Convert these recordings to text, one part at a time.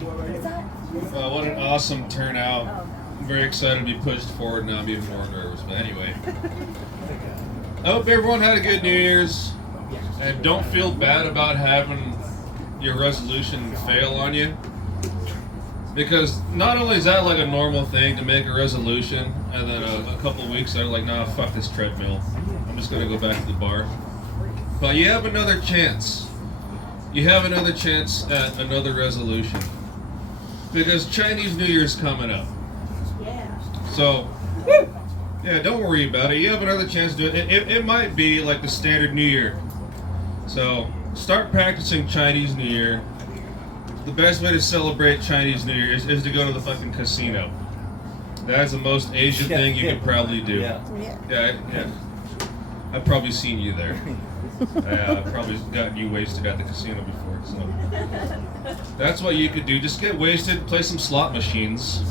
What an awesome turnout. I'm very excited to be pushed forward now. I'm even more nervous. But anyway, I hope everyone had a good New Year's. And don't feel bad about having your resolution fail on you. Because not only is that like a normal thing to make a resolution, and then a couple of weeks later, like, nah, fuck this treadmill. I'm just going to go back to the bar. But you have another chance. You have another chance at another resolution. Because Chinese New Year's coming up. So, yeah, don't worry about it. You have another chance to do it. It might be like the standard New Year. So, start practicing Chinese New Year. The best way to celebrate Chinese New Year is to go to the fucking casino. That's the most Asian thing you could probably do. Yeah. I've probably seen you there. I've probably gotten you wasted at the casino before. So that's what you could do. Just get wasted, play some slot machines,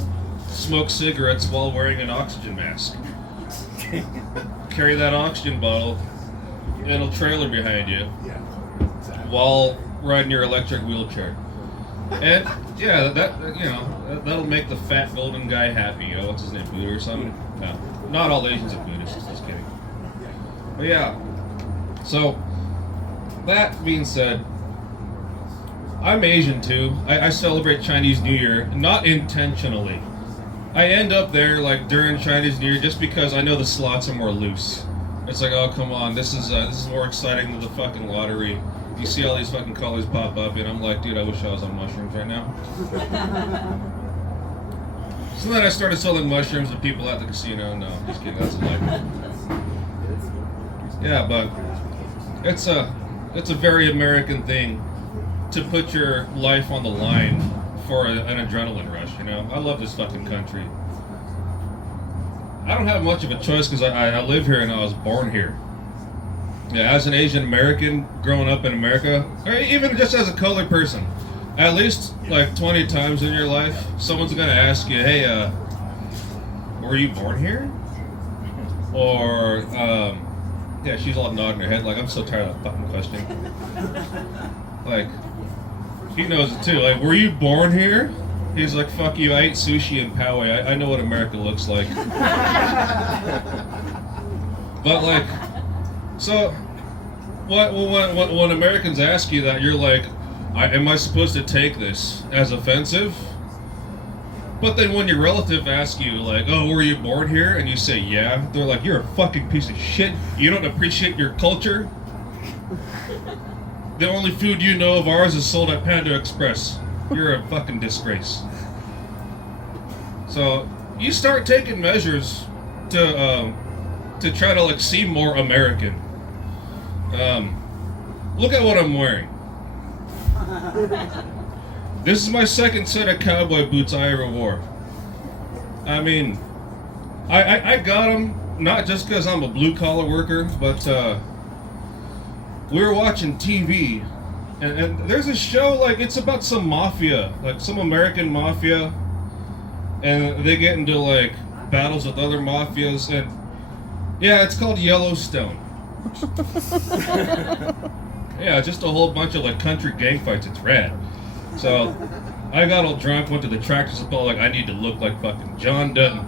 smoke cigarettes while wearing an oxygen mask. Carry that oxygen bottle in a trailer behind you while riding your electric wheelchair. And yeah, that'll make the fat golden guy happy. What's his name, Buddha or something? No, not all Asians are Buddhists. Just kidding. But yeah. So that being said, I'm Asian too. I celebrate Chinese New Year, not intentionally. I end up there like during Chinese New Year just because I know the slots are more loose. It's like, oh come on, this is more exciting than the fucking lottery. You see all these fucking colors pop up, and I'm like, dude, I wish I was on mushrooms right now. So then I started selling mushrooms to people at the casino. No, I'm just kidding. That's a lie. Yeah, but it's a very American thing to put your life on the line for an adrenaline rush. You know, I love this fucking country. I don't have much of a choice because I live here and I was born here. Yeah, as an Asian American growing up in America, or even just as a colored person, at least like 20 times in your life, someone's gonna ask you, "Hey, were you born here?" Or, yeah, she's all nodding her head like, "I'm so tired of that fucking question." Like, he knows it too. Like, "Were you born here?" He's like, "Fuck you, I ate sushi in Poway. I know what America looks like." But like, so, when Americans ask you that, you're like, am I supposed to take this as offensive? But then when your relative asks you, like, oh, were you born here? And you say, yeah, they're like, you're a fucking piece of shit. You don't appreciate your culture? The only food you know of ours is sold at Panda Express. You're a fucking disgrace. So, you start taking measures to try to, like, seem more American. Look at what I'm wearing. This is my second set of cowboy boots I ever wore. I mean, I got them not just because I'm a blue-collar worker, but we were watching TV, and there's a show, like, it's about some mafia, like some American mafia, and they get into, like, battles with other mafias, and yeah, it's called Yellowstone. Yeah, just a whole bunch of like country gang fights. It's rad. So I got all drunk, went to the tractor supply, like I need to look like fucking John Dutton.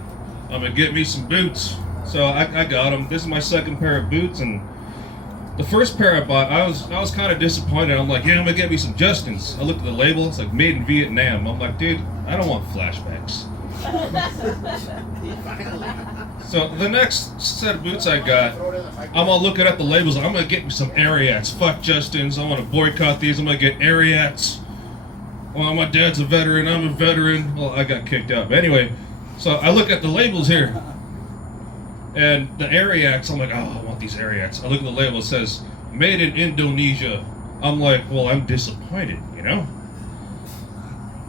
I'm gonna get me some boots. So I got them. This is my second pair of boots, and the first pair I bought, I was kind of disappointed. I'm like, yeah, I'm gonna get me some Justins. I looked at the label. It's like made in Vietnam. I'm like, dude, I don't want flashbacks. So the next set of boots I got, I'm all looking at the labels. I'm gonna get me some Ariats. Fuck Justins. I want to boycott these. I'm gonna get Ariats. Well, my dad's a veteran. I'm a veteran. Well, I got kicked out. But anyway, so I look at the labels here, and the Ariats. I'm like, oh, I want these Ariats. I look at the label. It says made in Indonesia. I'm like, well, I'm disappointed. You know.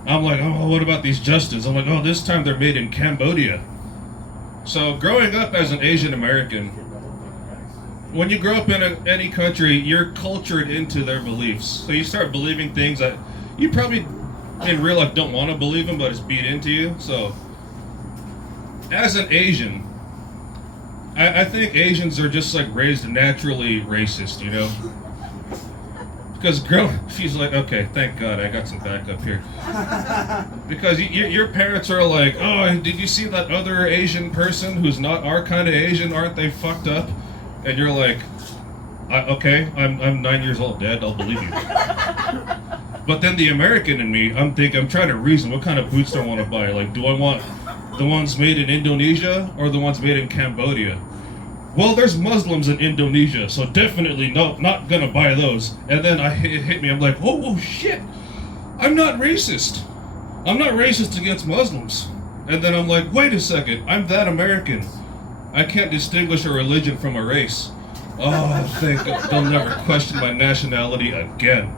I'm like, oh, what about these Justins? I'm like, oh, this time they're made in Cambodia. So growing up as an Asian American, when you grow up in any country, you're cultured into their beliefs. So you start believing things that you probably in real life don't want to believe them, but it's beat into you. So as an Asian, I think Asians are just like raised naturally racist, you know? Because girl, she's like, okay, thank God I got some backup here. Because your parents are like, oh, did you see that other Asian person who's not our kind of Asian? Aren't they fucked up? And you're like, okay, I'm 9 years old, Dad. I'll believe you. But then the American in me, I'm trying to reason. What kind of boots do I want to buy? Like, do I want the ones made in Indonesia or the ones made in Cambodia? Well, there's Muslims in Indonesia, so definitely not gonna buy those. And then it hit me. I'm like, oh shit! I'm not racist. I'm not racist against Muslims. And then I'm like, wait a second. I'm that American. I can't distinguish a religion from a race. Oh, thank God. They'll never question my nationality again.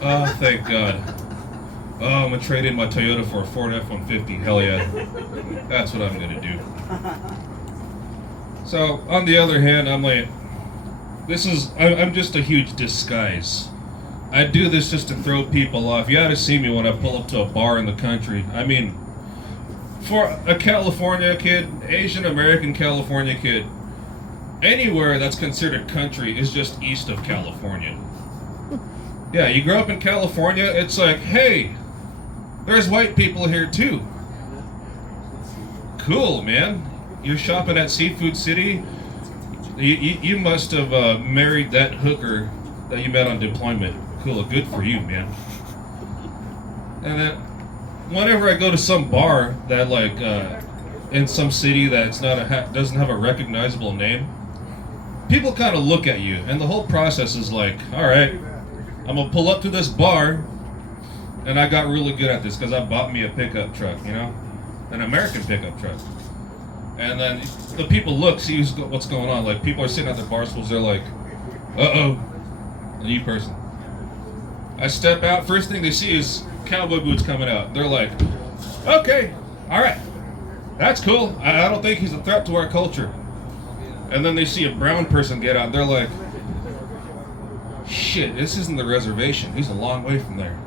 Oh, thank God. Oh, I'm gonna trade in my Toyota for a Ford F-150. Hell yeah. That's what I'm gonna do. So, on the other hand, I'm like, I'm just a huge disguise. I do this just to throw people off. You ought to see me when I pull up to a bar in the country. I mean, for a California kid, Asian American California kid, anywhere that's considered country is just east of California. Yeah, you grow up in California, it's like, hey, there's white people here too. Cool, man. You're shopping at Seafood City. You must have married that hooker that you met on deployment. Cool, good for you, man. And then, whenever I go to some bar that like in some city that's doesn't have a recognizable name, people kind of look at you, and the whole process is like, all right, I'm gonna pull up to this bar, and I got really good at this because I bought me a pickup truck, you know, an American pickup truck. And then the people look, see what's going on. Like, people are sitting at the bar stools, they're like, uh-oh, a new person. I step out, first thing they see is cowboy boots coming out. They're like, okay, all right, that's cool. I don't think he's a threat to our culture. And then they see a brown person get out, they're like, shit, this isn't the reservation. He's a long way from there.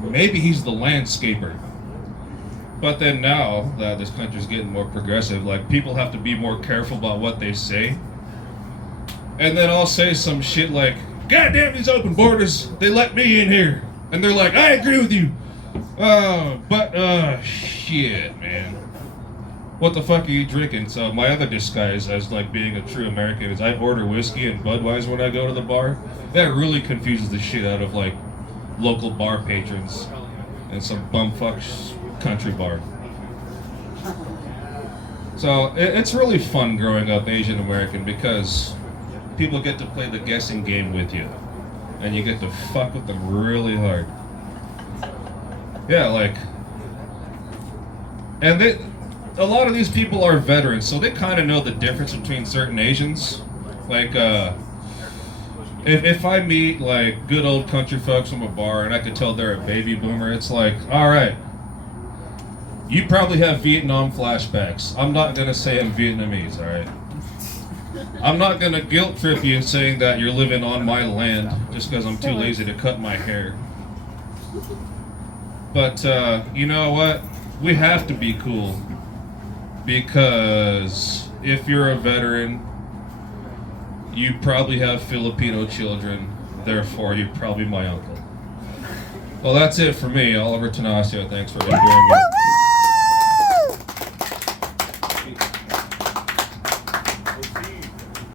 Maybe he's the landscaper. But then now that this country's getting more progressive, like, people have to be more careful about what they say. And then I'll say some shit like, God damn these open borders, they let me in here. And they're like, I agree with you. Shit, man. What the fuck are you drinking? So my other disguise as like being a true American is I order whiskey and Budweiser when I go to the bar. That really confuses the shit out of like local bar patrons and some bumfuck country bar. So it's really fun growing up Asian American because people get to play the guessing game with you, and you get to fuck with them really hard. Yeah, like, and a lot of these people are veterans, so they kind of know the difference between certain Asians. Like, if I meet like good old country folks from a bar and I could tell they're a baby boomer, it's like, all right, you probably have Vietnam flashbacks. I'm not gonna say I'm Vietnamese, all right? I'm not gonna guilt trip you saying that you're living on my land just because I'm too lazy to cut my hair. But you know what? We have to be cool, because if you're a veteran, you probably have Filipino children, therefore you're probably my uncle. Well, that's it for me. Oliver Tanacio, thanks for enjoying me.